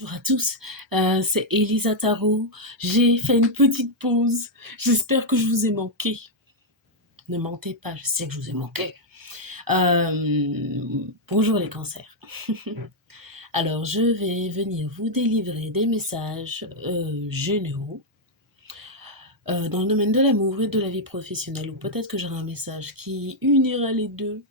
Bonjour à tous, c'est Elisa Tarot. J'ai fait une petite pause. J'espère que je vous ai manqué. Ne mentez pas, je sais que je vous ai manqué. Bonjour les cancers. Alors, je vais venir vous délivrer des messages généraux dans le domaine de l'amour et de la vie professionnelle. Ou peut-être que j'aurai un message qui unira les deux.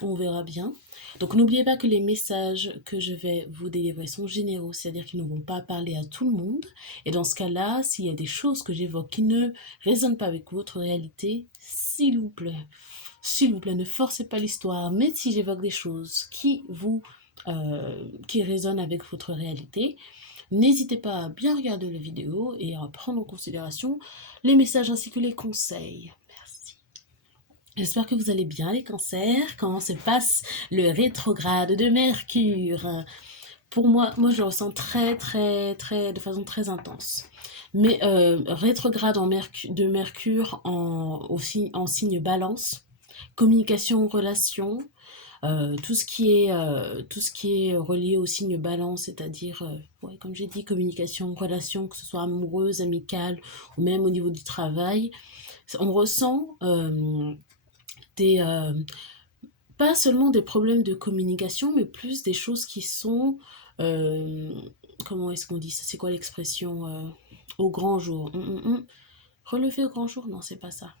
On verra bien. Donc n'oubliez pas que les messages que je vais vous délivrer sont généraux, c'est-à-dire qu'ils ne vont pas parler à tout le monde. Et dans ce cas-là, s'il y a des choses que j'évoque qui ne résonnent pas avec votre réalité, s'il vous plaît, ne forcez pas l'histoire. Mais si j'évoque des choses qui résonnent avec votre réalité, n'hésitez pas à bien regarder la vidéo et à prendre en considération les messages ainsi que les conseils. Merci. J'espère que vous allez bien les cancers. Comment se passe le rétrograde de Mercure? Pour moi je le ressens de façon très intense. Mais rétrograde de Mercure en signe balance, communication, relation, tout ce qui est relié au signe balance, c'est-à-dire, ouais, comme j'ai dit, communication, relation, que ce soit amoureuse, amicale ou même au niveau du travail. On ressent des, pas seulement des problèmes de communication, mais plus des choses qui sont, euh, comment est-ce qu'on dit ça? C'est quoi l'expression au grand jour? Relever au grand jour? Non, c'est pas ça.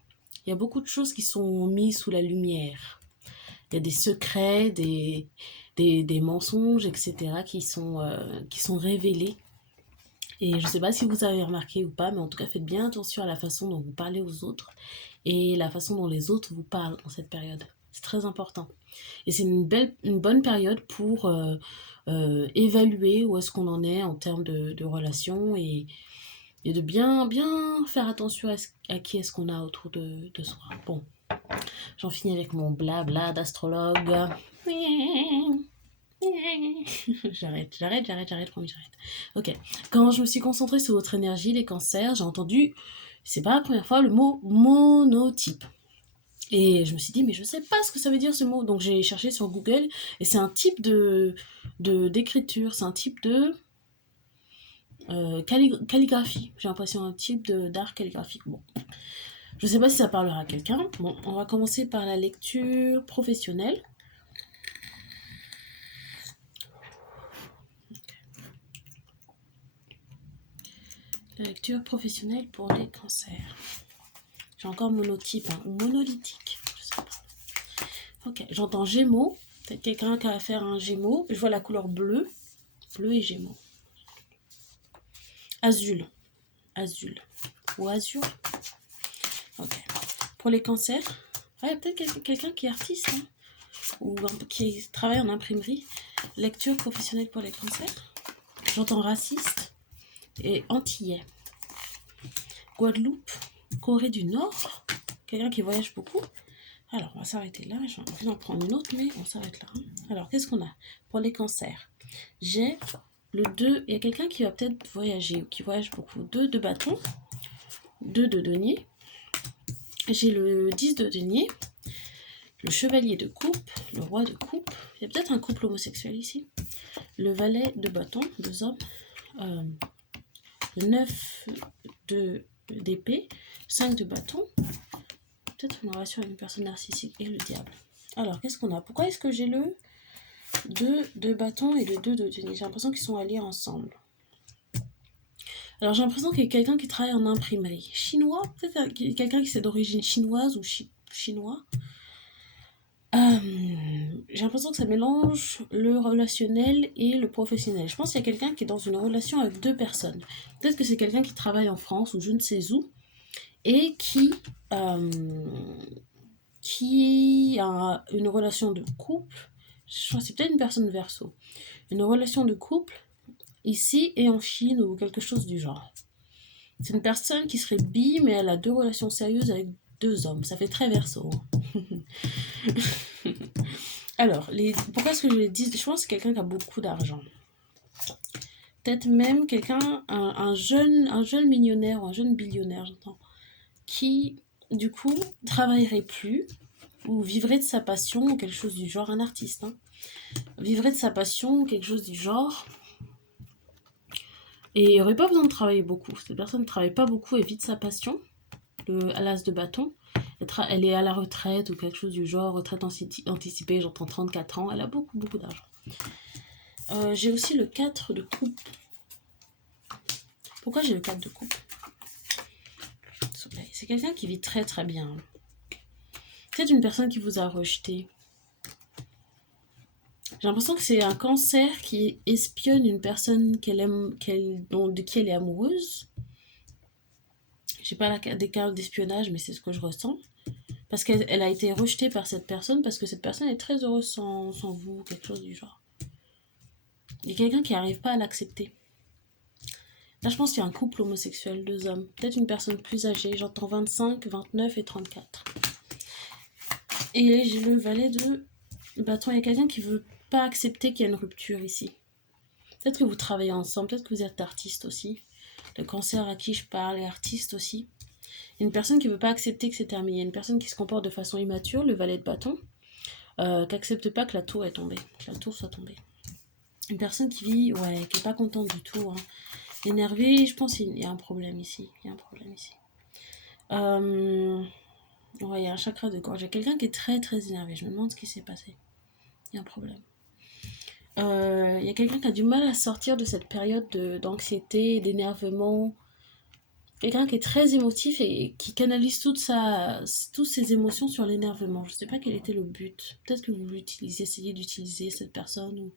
Il y a beaucoup de choses qui sont mises sous la lumière. Il y a des secrets, des mensonges, etc. Qui sont révélés. Et je ne sais pas si vous avez remarqué ou pas, mais en tout cas, faites bien attention à la façon dont vous parlez aux autres et la façon dont les autres vous parlent en cette période. C'est très important. Et c'est une bonne période pour évaluer où est-ce qu'on en est en termes de relations et de bien faire attention à qui est-ce qu'on a autour de soi. Bon, j'en finis avec mon blabla d'astrologue. J'arrête, promis, j'arrête. Ok. Quand je me suis concentrée sur votre énergie, les cancers, j'ai entendu, c'est pas la première fois, le mot monotype. Et je me suis dit, mais je sais pas ce que ça veut dire ce mot. Donc j'ai cherché sur Google et c'est un type d'écriture, c'est un type de calligraphie. J'ai l'impression un type d'art calligraphique. Bon, je sais pas si ça parlera à quelqu'un. Bon, on va commencer par la lecture professionnelle. La lecture professionnelle pour les cancers. J'ai encore monotype ou monolithique, je sais pas. Ok, j'entends Gémeaux. Peut-être quelqu'un qui a affaire à un Gémeaux. Je vois la couleur bleue. Bleu et Gémeaux. Azul. Ou azur. Ok. Pour les cancers, il y a peut-être quelqu'un qui est artiste ou qui travaille en imprimerie. Lecture professionnelle pour les cancers. J'entends raciste et antillais. Guadeloupe, Corée du Nord. Quelqu'un qui voyage beaucoup. Alors, on va s'arrêter là. J'ai envie d'en prendre une autre, mais on s'arrête là. Alors, qu'est-ce qu'on a pour les cancers? J'ai le 2. Il y a quelqu'un qui va peut-être voyager ou qui voyage beaucoup. 2 de bâton. 2 de denier. J'ai le 10 de denier. Le chevalier de coupe. Le roi de coupe. Il y a peut-être un couple homosexuel ici. Le valet de bâton. 2 hommes. Le 9 d'épée. 5 de bâton. Peut-être une relation avec une personne narcissique et le diable. Alors, qu'est-ce qu'on a? Pourquoi est-ce que j'ai le 2 de bâton et le 2 de denier? J'ai l'impression qu'ils sont alliés ensemble. Alors, j'ai l'impression qu'il y a quelqu'un qui travaille en imprimerie. Chinois? Peut-être quelqu'un qui est d'origine chinoise ou chinois. J'ai l'impression que ça mélange le relationnel et le professionnel. Je pense qu'il y a quelqu'un qui est dans une relation avec 2 personnes. Peut-être que c'est quelqu'un qui travaille en France ou je ne sais où et qui a une relation de couple. Je crois que c'est peut-être une personne Verseau. Une relation de couple ici et en Chine ou quelque chose du genre. C'est une personne qui serait bi, mais elle a 2 relations sérieuses avec 2 hommes. Ça fait très Verseau. Alors, pourquoi est-ce que je les dis? Je pense que c'est quelqu'un qui a beaucoup d'argent. Peut-être même quelqu'un, un jeune millionnaire ou un jeune billionnaire, j'entends, qui, du coup, travaillerait plus ou vivrait de sa passion ou quelque chose du genre, un artiste, vivrait de sa passion ou quelque chose du genre, Et il n'y aurait pas besoin de travailler beaucoup. Cette personne ne travaille pas beaucoup et vit de sa passion, à l'as de bâton. Elle est à la retraite ou quelque chose du genre, retraite anticipée, j'entends 34 ans. Elle a beaucoup, beaucoup d'argent. J'ai aussi le 4 de coupe. Pourquoi j'ai le 4 de coupe? C'est quelqu'un qui vit très très bien. Peut-être une personne qui vous a rejeté. J'ai l'impression que c'est un cancer qui espionne une personne qu'elle aime, de qui elle est amoureuse. J'ai pas des cartes d'espionnage, mais c'est ce que je ressens. Parce qu'elle a été rejetée par cette personne, parce que cette personne est très heureuse sans vous, quelque chose du genre. Il y a quelqu'un qui n'arrive pas à l'accepter. Là, je pense qu'il y a un couple homosexuel, 2 hommes. Peut-être une personne plus âgée, j'entends 25, 29 et 34. Et j'ai le valet de bâton. Il y a quelqu'un qui veut pas accepter qu'il y a une rupture ici. Peut-être que vous travaillez ensemble, peut-être que vous êtes artiste aussi. Le cancer à qui je parle est artiste aussi. Il y a une personne qui ne veut pas accepter que c'est terminé. Il y a une personne qui se comporte de façon immature, le valet de bâton, qui n'accepte pas que la tour est tombée, que la tour soit tombée. Une personne qui vit, qui n'est pas contente du tout, hein. Énervée, je pense qu'il y a un problème ici. Il y a un problème ici. Il y a un chakra de gorge. Il y a quelqu'un qui est très très énervé. Je me demande ce qui s'est passé. Il y a un problème. Il y a quelqu'un qui a du mal à sortir de cette période d'anxiété, d'énervement. Quelqu'un qui est très émotif et qui canalise toutes ses émotions sur l'énervement. Je ne sais pas quel était le but. Peut-être que vous essayez d'utiliser cette personne ou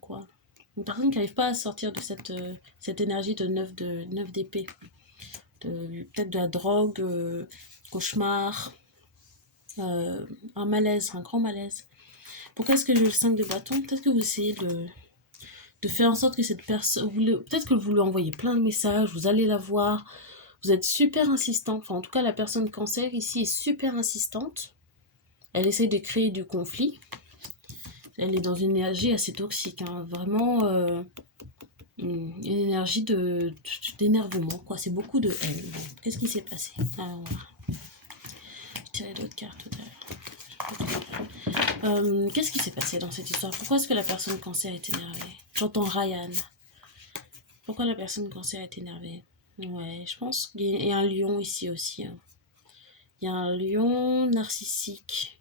quoi. Une personne qui n'arrive pas à sortir de cette énergie de 9 d'épée. Peut-être de la drogue, cauchemar, un malaise, un grand malaise. Pourquoi est-ce que j'ai le 5 de bâton? Peut-être que vous essayez de faire en sorte que cette personne... Peut-être que vous lui envoyez plein de messages, vous allez la voir, vous êtes super insistant. Enfin, en tout cas, la personne cancer ici est super insistante. Elle essaie de créer du conflit. Elle est dans une énergie assez toxique, hein. Vraiment une énergie d'énervement, quoi. C'est beaucoup de haine. Bon, qu'est-ce qui s'est passé? Alors, je tirais d'autres cartes tout à l'heure. Qu'est-ce qui s'est passé dans cette histoire? Pourquoi est-ce que la personne cancer est énervée? J'entends Ryan. Pourquoi la personne cancer est énervée? Ouais, je pense qu'il y a un lion ici aussi, hein. Il y a un lion narcissique.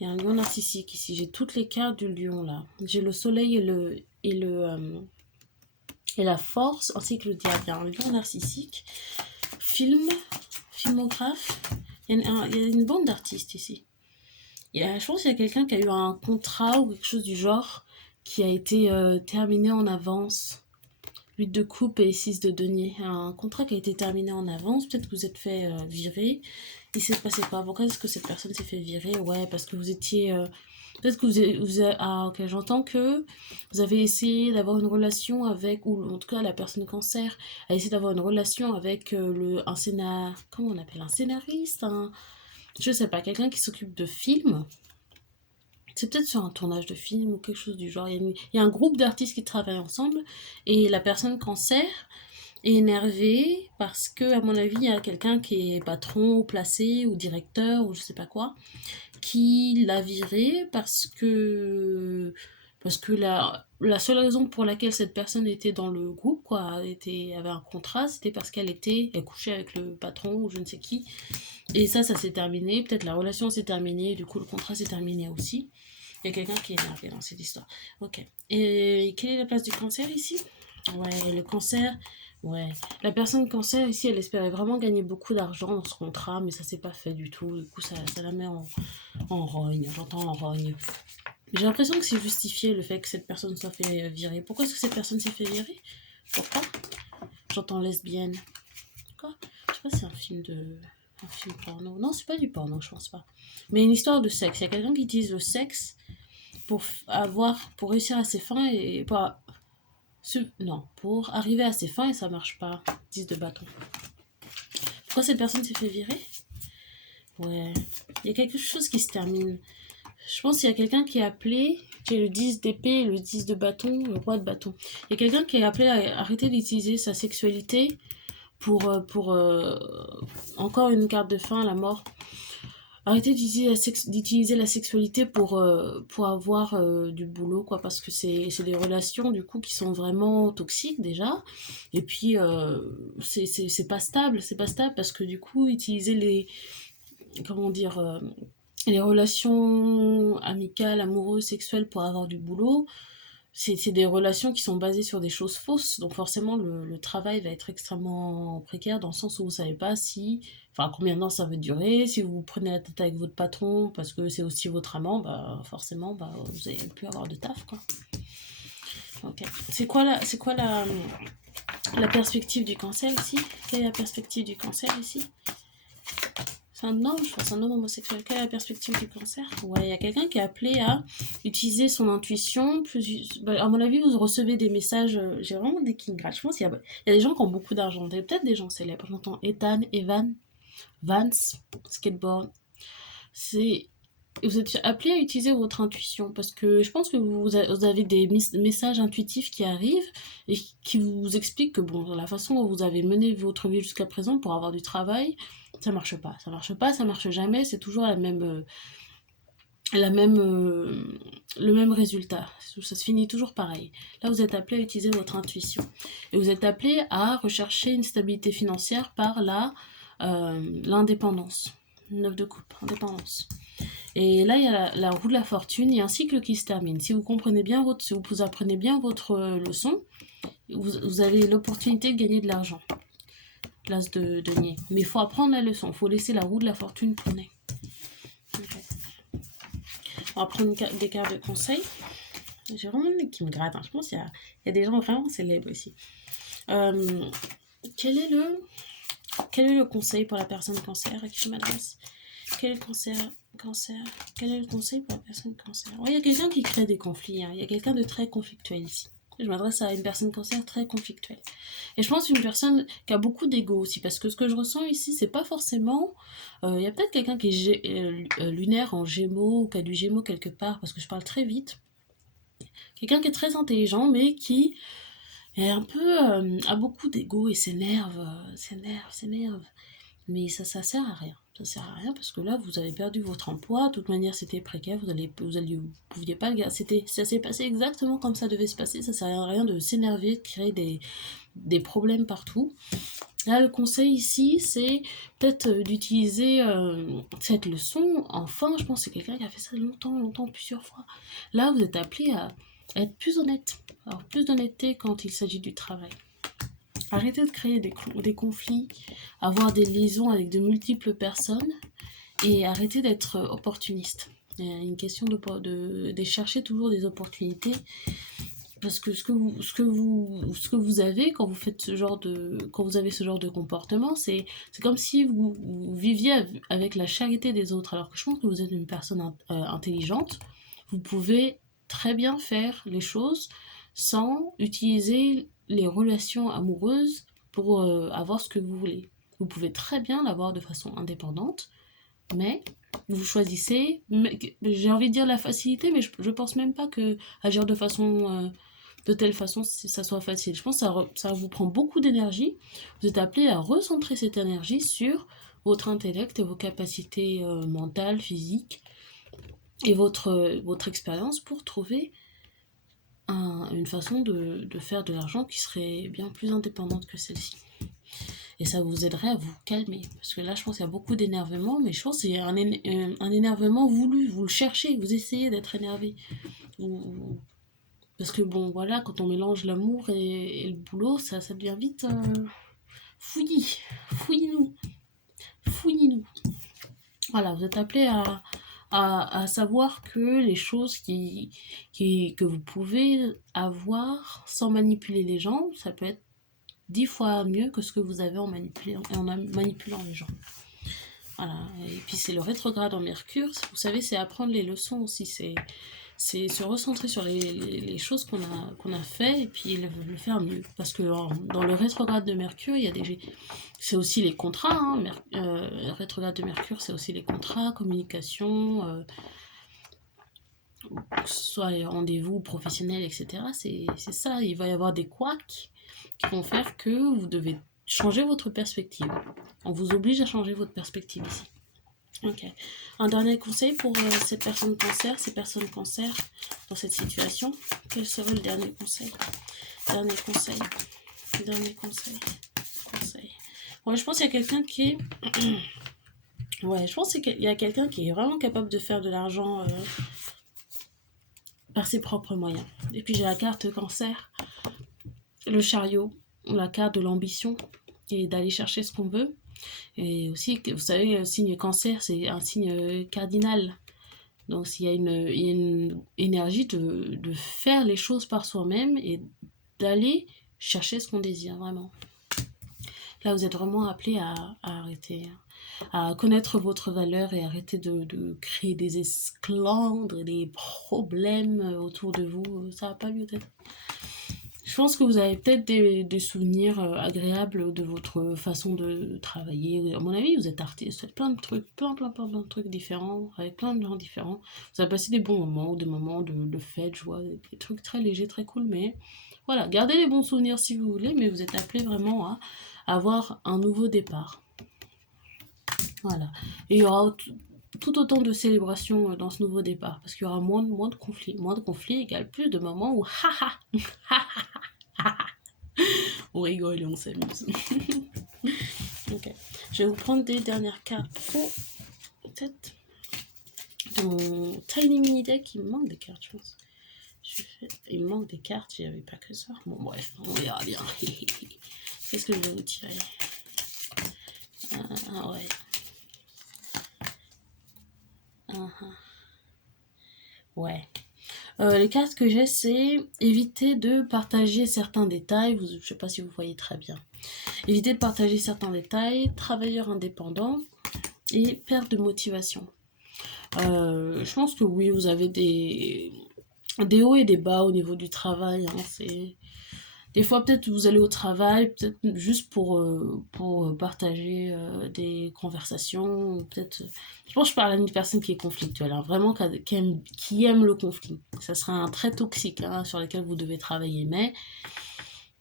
Il y a un lion narcissique ici. J'ai toutes les cartes du lion là. J'ai le soleil et la force, ainsi que le diable. Il y a un lion narcissique. Filmographe. Il y a une bande d'artistes ici. Je pense qu'il y a quelqu'un qui a eu un contrat ou quelque chose du genre qui a été terminé en avance. 8 de coupe et 6 de denier. Un contrat qui a été terminé en avance. Peut-être que vous êtes fait virer. Il s'est passé quoi? Pourquoi est-ce que cette personne s'est fait virer? Ouais, parce que vous étiez... peut-être que ah, ok, j'entends que vous avez essayé d'avoir une relation avec... Ou en tout cas, la personne cancer a essayé d'avoir une relation avec comment on appelle? Un scénariste, je sais pas, quelqu'un qui s'occupe de films. C'est peut-être sur un tournage de film ou quelque chose du genre. Il y a un groupe d'artistes qui travaillent ensemble et la personne cancer est énervée parce que, à mon avis, il y a quelqu'un qui est patron ou placé ou directeur ou je sais pas quoi qui l'a viré parce que la seule raison pour laquelle cette personne était dans le groupe, quoi, avait un contrat, c'était parce elle couchait avec le patron ou je ne sais qui. Et ça s'est terminé. Peut-être la relation s'est terminée, du coup le contrat s'est terminé aussi. Il y a quelqu'un qui est énervé dans cette histoire. Ok. Et quelle est la place du cancer ici? Ouais, le cancer. Ouais. La personne cancer ici, elle espérait vraiment gagner beaucoup d'argent dans ce contrat, mais ça s'est pas fait du tout. Du coup, ça la met en rogne. J'entends en rogne. J'ai l'impression que c'est justifié le fait que cette personne soit fait virer. Pourquoi est-ce que cette personne s'est fait virer? Pourquoi? J'entends lesbienne. Quoi? Je sais pas si c'est un film porno. Non, c'est pas du porno, je pense pas. Mais une histoire de sexe. Il y a quelqu'un qui utilise le sexe pour réussir à ses fins et pas... pour arriver à ses fins et ça marche pas. 10 de bâton. Pourquoi cette personne s'est fait virer? Ouais. Il y a quelque chose qui se termine. Je pense qu'il y a quelqu'un qui a appelé. J'ai le 10 d'épée, le 10 de bâton, le roi de bâton. Il y a quelqu'un qui a appelé à arrêter d'utiliser sa sexualité pour encore une carte de fin, la mort. Arrêtez d'utiliser la sexualité pour avoir du boulot, quoi, parce que c'est des relations, du coup, qui sont vraiment toxiques, déjà. Et puis, c'est pas stable, parce que, du coup, utiliser comment dire, les relations amicales, amoureuses, sexuelles pour avoir du boulot, c'est des relations qui sont basées sur des choses fausses. Donc forcément, le travail va être extrêmement précaire dans le sens où vous ne savez pas si, enfin, combien de temps ça va durer. Si vous prenez la tête avec votre patron parce que c'est aussi votre amant, bah forcément, bah, vous n'allez plus avoir de taf, quoi. Ok. La perspective du cancer ici? Quelle est la perspective du cancer ici? C'est un homme, je pense, un homme homosexuel. Quelle est la perspective du cancer? Ouais, il y a quelqu'un qui est appelé à utiliser son intuition. À mon avis, vous recevez des messages. J'ai vraiment des king Je pense qu'il y a des gens qui ont beaucoup d'argent. Il y a peut-être des gens célèbres. J'entends Ethan, Evan, Vance, Skateboard. Vous êtes appelé à utiliser votre intuition parce que je pense que vous avez des messages intuitifs qui arrivent et qui vous expliquent que bon, la façon dont vous avez mené votre vie jusqu'à présent pour avoir du travail, ça marche pas. Ça marche pas, ça marche jamais, c'est toujours le même résultat. Ça se finit toujours pareil. Là, vous êtes appelé à utiliser votre intuition. Et vous êtes appelé à rechercher une stabilité financière par l'indépendance. 9 de coupe, indépendance. Et là, il y a la roue de la fortune, il y a un cycle qui se termine. Si vous apprenez bien votre leçon, vous avez l'opportunité de gagner de l'argent. Place de denier. Mais il faut apprendre la leçon, il faut laisser la roue de la fortune tourner. Okay. On va prendre des cartes de conseil. J'ai vraiment qui me gratte. Je pense qu'il y a des gens vraiment célèbres ici. Quel est le conseil pour la personne cancer à qui je m'adresse? Quel est le cancer? Quel est le conseil pour la personne cancer? Il y a quelqu'un qui crée des conflits. Il y a quelqu'un de très conflictuel ici. Je m'adresse à une personne cancer très conflictuelle. Et je pense une personne qui a beaucoup d'ego aussi, parce que ce que je ressens ici, c'est pas forcément... Il y a peut-être quelqu'un qui est lunaire en gémeaux, ou qui a du gémeaux quelque part, parce que je parle très vite. Quelqu'un qui est très intelligent, mais qui est un peu... a beaucoup d'ego et s'énerve. Mais ça sert à rien. Ça sert à rien parce que là, vous avez perdu votre emploi. De toute manière, c'était précaire. Vous pouviez pas le garder. Ça s'est passé exactement comme ça devait se passer. Ça sert à rien de s'énerver, de créer des problèmes partout. Là, le conseil ici, c'est peut-être d'utiliser cette leçon. Enfin, je pense que c'est quelqu'un qui a fait ça longtemps, plusieurs fois. Là, vous êtes appelé à être plus honnête. Alors, plus d'honnêteté quand il s'agit du travail. Arrêtez de créer des conflits, avoir des liaisons avec de multiples personnes et arrêtez d'être opportuniste. Il y a une question de chercher toujours des opportunités parce que ce que vous avez quand vous avez ce genre de comportement, c'est comme si vous viviez avec la charité des autres. Alors que je pense que vous êtes une personne intelligente, vous pouvez très bien faire les choses sans utiliser les relations amoureuses pour avoir ce que vous voulez. Vous pouvez très bien l'avoir de façon indépendante, mais vous choisissez, j'ai envie de dire la facilité, mais je pense même pas que agir de telle façon, ça soit facile. Je pense que ça vous prend beaucoup d'énergie. Vous êtes appelé à recentrer cette énergie sur votre intellect et vos capacités mentales, physiques et votre expérience pour trouver une façon de faire de l'argent qui serait bien plus indépendante que celle-ci. Et ça vous aiderait à vous calmer. Parce que là, je pense qu'il y a beaucoup d'énervement, mais je pense que c'est un énervement voulu. Vous le cherchez, vous essayez d'être énervé. Parce que bon, voilà, quand on mélange l'amour et le boulot, ça devient vite fouillis. Fouillis-nous. Fouillis-nous. Voilà, vous êtes appelé à savoir que les choses que vous pouvez avoir sans manipuler les gens, ça peut être 10 fois mieux que ce que vous avez en manipulant les gens. Voilà. Et puis c'est le rétrograde en Mercure, vous savez, c'est apprendre les leçons aussi, c'est se recentrer sur les choses qu'on a fait et puis le faire mieux. Parce que dans le rétrograde de Mercure, il y a c'est aussi les contrats. Le rétrograde de Mercure, c'est aussi les contrats, communication, soit les rendez-vous professionnels, etc. C'est ça, il va y avoir des couacs qui vont faire que vous devez changer votre perspective. On vous oblige à changer votre perspective ici. Ok. Un dernier conseil pour ces personnes cancer, dans cette situation. Quel serait le dernier conseil? Dernier conseil. Dernier conseil. Conseil. Ouais, je pense qu'il y a quelqu'un qui est... Ouais, je pense qu'il y a quelqu'un qui est vraiment capable de faire de l'argent par ses propres moyens. Et puis j'ai la carte cancer, le chariot, la carte de l'ambition et d'aller chercher ce qu'on veut. Et aussi, vous savez, le signe cancer, c'est un signe cardinal. Donc il y a une énergie de faire les choses par soi-même et d'aller chercher ce qu'on désire vraiment. Là, vous êtes vraiment appelé à arrêter, à connaître votre valeur et arrêter de créer des esclandres et des problèmes autour de vous. Ça n'a pas lieu d'être. Je pense que vous avez peut-être des souvenirs agréables de votre façon de travailler. À mon avis, vous êtes artiste, vous faites plein de trucs, plein de trucs différents, avec plein de gens différents. Vous avez passé des bons moments, ou des moments de fête, joie, des trucs très légers, très cool, mais voilà, gardez les bons souvenirs si vous voulez, mais vous êtes appelé vraiment à avoir un nouveau départ. Voilà. Et il y aura tout autant de célébrations dans ce nouveau départ, parce qu'il y aura moins de conflits. Moins de conflits égale plus de moments où on rigole et on s'amuse. Ok. Je vais vous prendre des dernières cartes pour peut-être de mon tiny mini deck. Il me manque des cartes, je pense. Il me manque des cartes, il n'y avait pas que ça. Bon, bref, on verra bien. Qu'est-ce que je vais vous tirer? Ah ouais. Ouais. Les cartes que j'ai, c'est éviter de partager certains détails. Je ne sais pas si vous voyez très bien. Éviter de partager certains détails, travailleur indépendant et perte de motivation. Je pense que oui, vous avez des hauts et des bas au niveau du travail. Hein. Des fois, peut-être vous allez au travail, peut-être juste pour partager des conversations. Peut-être, je pense que je parle à une personne qui est conflictuelle, hein, vraiment qui aime le conflit. Ça serait un trait toxique hein, sur lequel vous devez travailler. Mais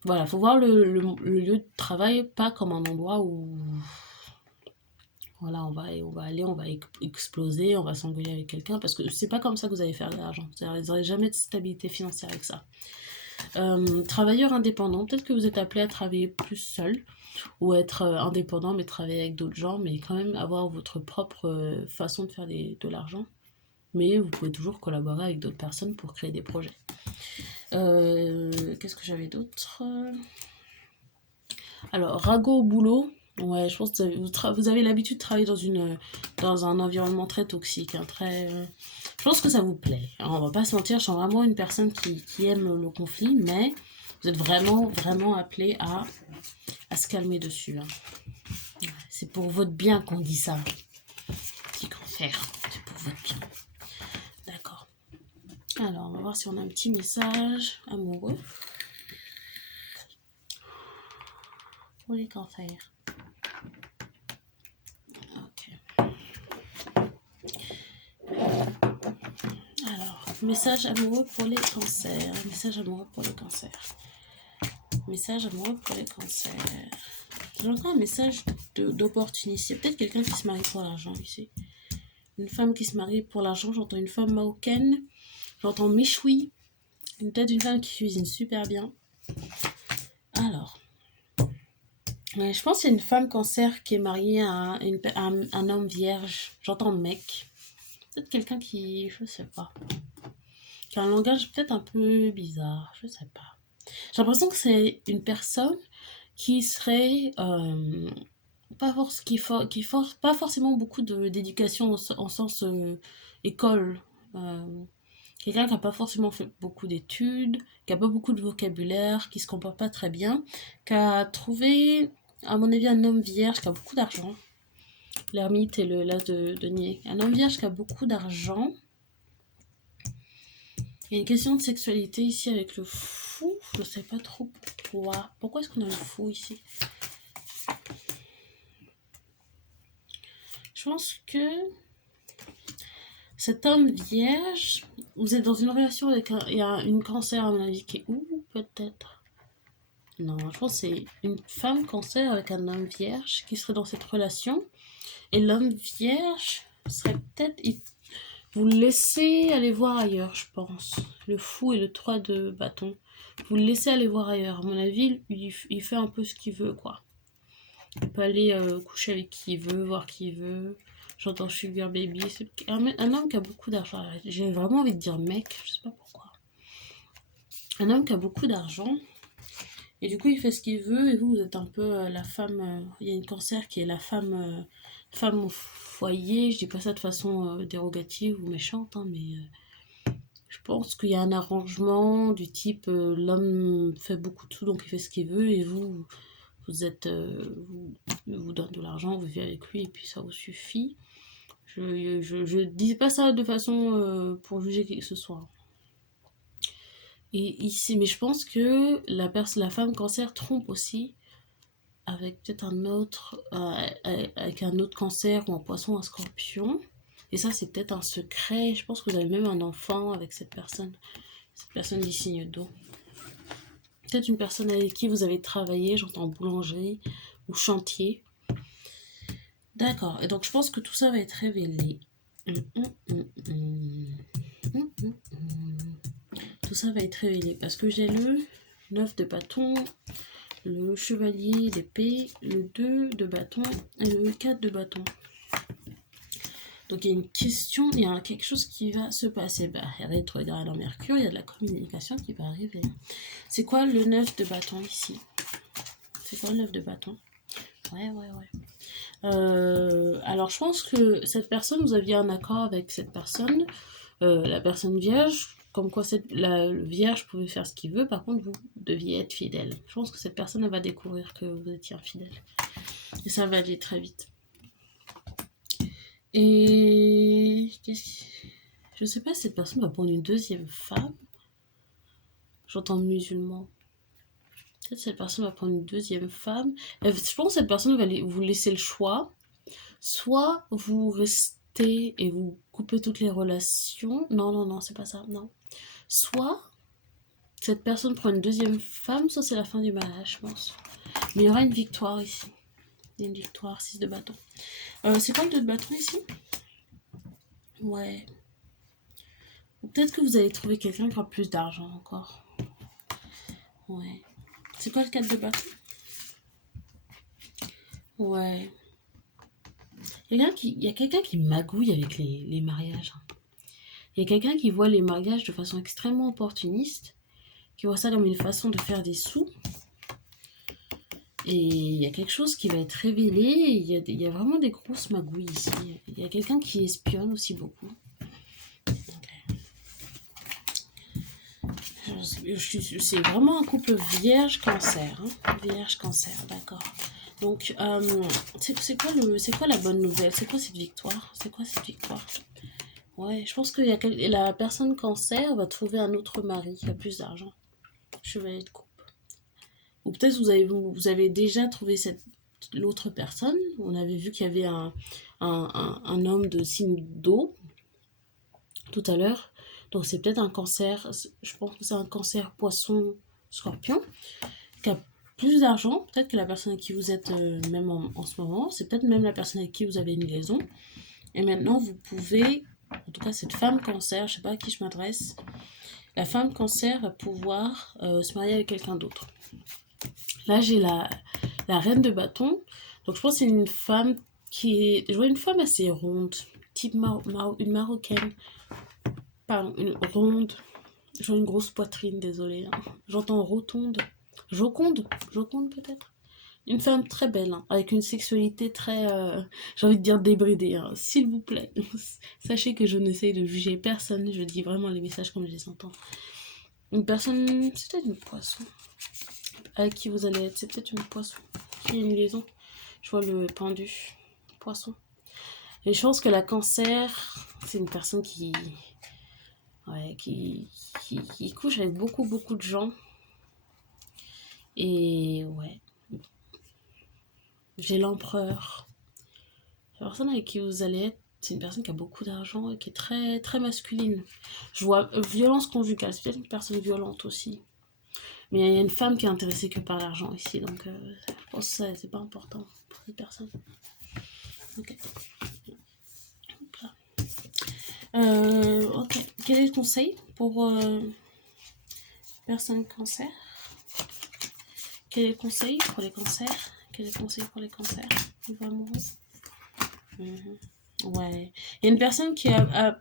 voilà, il faut voir le lieu de travail pas comme un endroit où voilà, on va exploser, on va s'engueuler avec quelqu'un, parce que c'est pas comme ça que vous allez faire de l'argent. Vous n'aurez jamais de stabilité financière avec ça. Travailleur indépendant, peut-être que vous êtes appelé à travailler plus seul, ou être indépendant, mais travailler avec d'autres gens, mais quand même avoir votre propre façon de faire de l'argent. Mais vous pouvez toujours collaborer avec d'autres personnes pour créer des projets. Qu'est-ce que j'avais d'autre? Alors, ragot au boulot. Ouais, je pense que vous avez l'habitude de travailler dans un environnement très toxique. Hein, je pense que ça vous plaît. Alors, on va pas se mentir, je suis vraiment une personne qui aime le conflit, mais vous êtes vraiment appelé à se calmer dessus. Hein. C'est pour votre bien qu'on dit ça. Petit cancer, c'est pour votre bien. D'accord. Alors, on va voir si on a un petit message amoureux pour les cancers. Alors, message amoureux pour les cancers. Message amoureux pour les cancers. Message amoureux pour les cancers. J'entends un message d'opportunité. Il y a peut-être quelqu'un qui se marie pour l'argent ici. Une femme qui se marie pour l'argent. J'entends une femme marocaine. J'entends méchoui. Peut-être une femme qui cuisine super bien. Alors. Ouais, je pense qu'il y a une femme cancer qui est mariée à un homme vierge. J'entends mec. Peut-être quelqu'un qui... Je sais pas. Qui a un langage peut-être un peu bizarre. Je sais pas. J'ai l'impression que c'est une personne qui serait pas forcément beaucoup d'éducation en sens école. Quelqu'un qui n'a pas forcément fait beaucoup d'études, qui n'a pas beaucoup de vocabulaire, qui se comporte pas très bien, qui a trouvé, à mon avis, un homme vierge qui a beaucoup d'argent. L'ermite et l'as de denier. Un homme vierge qui a beaucoup d'argent. Il y a une question de sexualité ici avec le fou. Je ne sais pas trop pourquoi. Pourquoi est-ce qu'on a le fou ici? Je pense que cet homme vierge, vous êtes dans une relation avec il y a une cancer à mon avis qui est où peut-être. Non, je pense que c'est une femme cancer avec un homme vierge qui serait dans cette relation. Et l'homme vierge, serait peut-être... Vous le laissez aller voir ailleurs, je pense. Le fou et le 3 de bâton. Vous le laissez aller voir ailleurs. À mon avis, il fait un peu ce qu'il veut, quoi. Il peut aller coucher avec qui il veut, voir qui il veut. J'entends Sugar Baby. C'est un homme qui a beaucoup d'argent. J'ai vraiment envie de dire mec, je sais pas pourquoi. Un homme qui a beaucoup d'argent. Et du coup, il fait ce qu'il veut. Et vous êtes un peu la femme... il y a une cancer qui est la femme, femme au foyer. Je dis pas ça de façon dérogative ou méchante, hein, mais... je pense qu'il y a un arrangement du type l'homme fait beaucoup de sous donc il fait ce qu'il veut et vous êtes vous donne de l'argent, vous vivez avec lui et puis ça vous suffit. Je dis pas ça de façon pour juger qui que ce soit. Et ici, mais je pense que la femme cancer trompe aussi avec peut-être un autre avec un autre cancer ou un poisson, un scorpion. Et ça, c'est peut-être un secret. Je pense que vous avez même un enfant avec cette personne du signe d'eau. Peut-être une personne avec qui vous avez travaillé, j'entends boulangerie ou chantier. D'accord, et donc je pense que tout ça va être révélé. Tout ça va être révélé parce que j'ai le 9 de bâton, le chevalier d'épée, le 2 de bâton et le 4 de bâton. Donc il y a une question, il y a quelque chose qui va se passer. Bah, rétrograde en Mercure, il y a de la communication qui va arriver. C'est quoi le 9 de bâton ici? C'est quoi le 9 de bâton? Ouais. Alors je pense que cette personne, vous aviez un accord avec cette personne, la personne vierge, comme quoi le vierge pouvait faire ce qu'il veut, par contre vous deviez être fidèle. Je pense que cette personne elle va découvrir que vous étiez infidèle. Et ça va aller très vite. Et je sais pas si cette personne va prendre une deuxième femme. J'entends musulman. Peut-être cette personne va prendre une deuxième femme. Je pense que cette personne va vous laisser le choix. Soit vous restez et vous coupez toutes les relations. Non, c'est pas ça, non. Soit cette personne prend une deuxième femme, soit c'est la fin du mariage, je pense. Mais il y aura une victoire ici. Il y a une victoire, 6 de bâton. C'est quoi le 2 de bâton ici? Ouais. Peut-être que vous allez trouver quelqu'un qui aura plus d'argent encore. Ouais. C'est quoi le 4 de bâton? Ouais. Il y a quelqu'un qui magouille avec les mariages. Il y a quelqu'un qui voit les mariages de façon extrêmement opportuniste, qui voit ça comme une façon de faire des sous. Et il y a quelque chose qui va être révélé. Il y a vraiment des grosses magouilles ici. Il y a quelqu'un qui espionne aussi beaucoup. C'est vraiment un couple vierge-cancer. Hein. Vierge-cancer, d'accord. Donc, c'est quoi la bonne nouvelle? C'est quoi cette victoire? Ouais, je pense que la personne cancer va trouver un autre mari qui a plus d'argent. Chevalier de coupe. Ou peut-être vous avez déjà trouvé l'autre personne. On avait vu qu'il y avait un homme de signe d'eau tout à l'heure. Donc c'est peut-être un cancer, je pense que c'est un cancer poisson scorpion qui a plus d'argent, peut-être que la personne avec qui vous êtes même en ce moment, c'est peut-être même la personne avec qui vous avez une liaison. Et maintenant vous pouvez, en tout cas cette femme cancer, je sais pas à qui je m'adresse, la femme cancer va pouvoir se marier avec quelqu'un d'autre. Là j'ai la reine de bâton, donc je pense que c'est une femme je vois une femme assez ronde, type une marocaine, pardon, une ronde. J'ai une grosse poitrine, désolée. Hein. J'entends rotonde. Joconde peut-être. Une femme très belle, hein, avec une sexualité très, j'ai envie de dire débridée. Hein. S'il vous plaît, sachez que je n'essaye de juger personne. Je dis vraiment les messages comme je les entends. Une personne, c'est peut-être une poisson. Avec qui vous allez être, c'est peut-être une poisson. Qui a une liaison. Je vois le pendu. Poisson. Et je pense que la cancer, c'est une personne qui couche avec beaucoup de gens. Et ouais. J'ai l'empereur. La personne avec qui vous allez être, c'est une personne qui a beaucoup d'argent et qui est très, très masculine. Je vois violence conjugale, c'est peut-être une personne violente aussi. Mais il y a une femme qui est intéressée que par l'argent ici, donc je pense que c'est pas important pour cette personne. Ok. Ok. Quel est le conseil pour personnes cancer? Quel est le conseil pour les cancers? Quel est le conseil pour les cancers? Niveau amoureux. Ouais. Il y a une personne qui a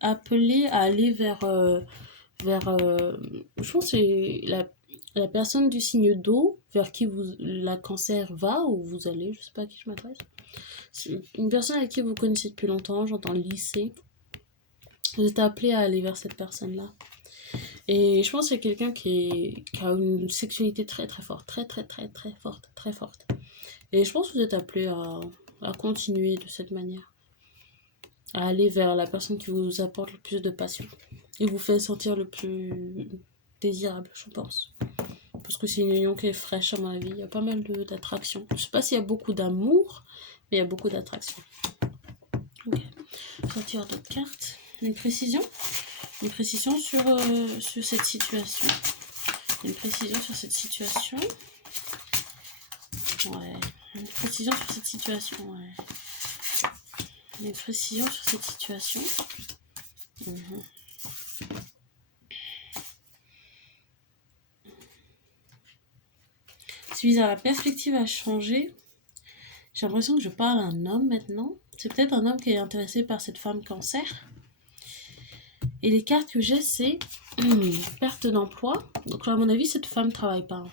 appelé à aller vers je pense que c'est la personne du signe d'eau vers qui la cancer va ou vous allez, je sais pas à qui je m'adresse. C'est une personne avec qui vous connaissez depuis longtemps, genre dans le lycée. Vous êtes appelé à aller vers cette personne-là. Et je pense que c'est quelqu'un qui a une sexualité très très forte, très très très très forte, très forte. Et je pense que vous êtes appelé à continuer de cette manière, à aller vers la personne qui vous apporte le plus de passion et vous fait sentir le plus désirable, je pense. Parce que c'est une union qui est fraîche, à mon avis. Il y a pas mal d'attraction. Je sais pas s'il y a beaucoup d'amour, mais il y a beaucoup d'attraction. Ok. Sortir d'autres cartes. Une précision sur cette situation. Une précision sur cette situation. Ouais. Une précision sur cette situation. Ouais. Une précision sur cette situation. C'est bizarre, la perspective a changé. J'ai l'impression que je parle à un homme maintenant. C'est peut-être un homme qui est intéressé par cette femme cancer. Et les cartes que j'ai, c'est perte d'emploi. Donc à mon avis, cette femme ne travaille pas.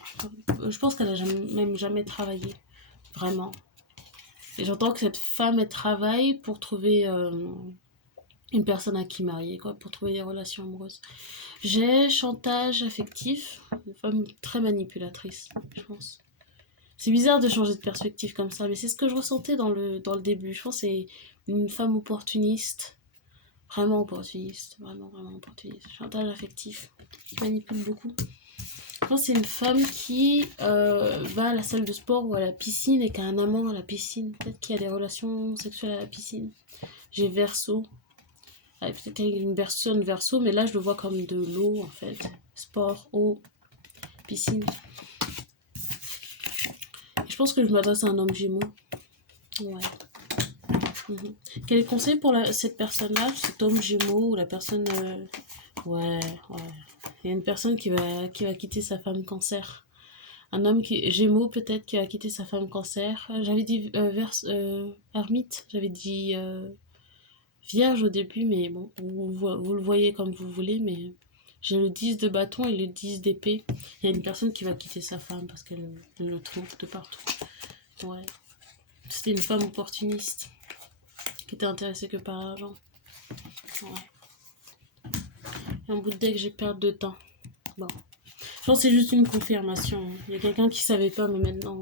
Je pense qu'elle n'a même jamais travaillé. Vraiment. Et j'entends que cette femme, elle travaille pour trouver une personne à qui marier, quoi, pour trouver des relations amoureuses. J'ai chantage affectif. Une femme très manipulatrice, je pense. C'est bizarre de changer de perspective comme ça, mais c'est ce que je ressentais dans le début. Je pense que c'est une femme opportuniste. Vraiment opportuniste. Vraiment, vraiment opportuniste. Chantage affectif. Qui manipule beaucoup. Je pense que c'est une femme qui va à la salle de sport ou à la piscine et qui a un amant à la piscine. Peut-être qu'il y a des relations sexuelles à la piscine. J'ai Verseau. Ah, peut-être qu'il y a une personne Verseau, mais là je le vois comme de l'eau en fait. Sport, eau, piscine. Je pense que je m'adresse à un homme Gémeaux. Ouais. Quel est le conseil pour cette personne-là, cet homme Gémeaux ou la personne... Ouais. Il y a une personne qui va quitter sa femme cancer. Un homme Gémeaux peut-être qui va quitter sa femme cancer. J'avais dit ermite, j'avais dit vierge au début, mais bon, vous le voyez comme vous voulez, mais j'ai le 10 de bâton et le 10 d'épée. Il y a une personne qui va quitter sa femme parce qu'elle le trouve de partout. Ouais. C'était une femme opportuniste qui était intéressée que par l'argent. Ouais. Et en bout de deck, j'ai perte de temps. Bon. Je pense que c'est juste une confirmation. Il y a quelqu'un qui savait pas, mais maintenant,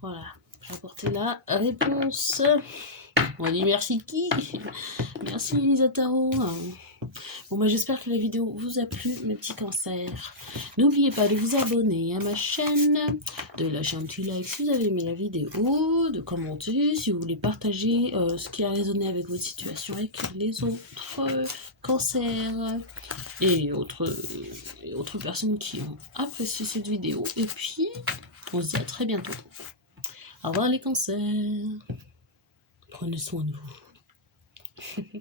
voilà. J'ai apporté la réponse. On dit merci qui? Merci Elisa Tarot. Bon bah j'espère que la vidéo vous a plu mes petits cancers. N'oubliez pas de vous abonner à ma chaîne, de lâcher un petit like si vous avez aimé la vidéo, de commenter si vous voulez partager ce qui a résonné avec votre situation avec les autres cancers et autres personnes qui ont apprécié cette vidéo. Et puis on se dit à très bientôt. Au revoir les cancers. Prenez soin de vous.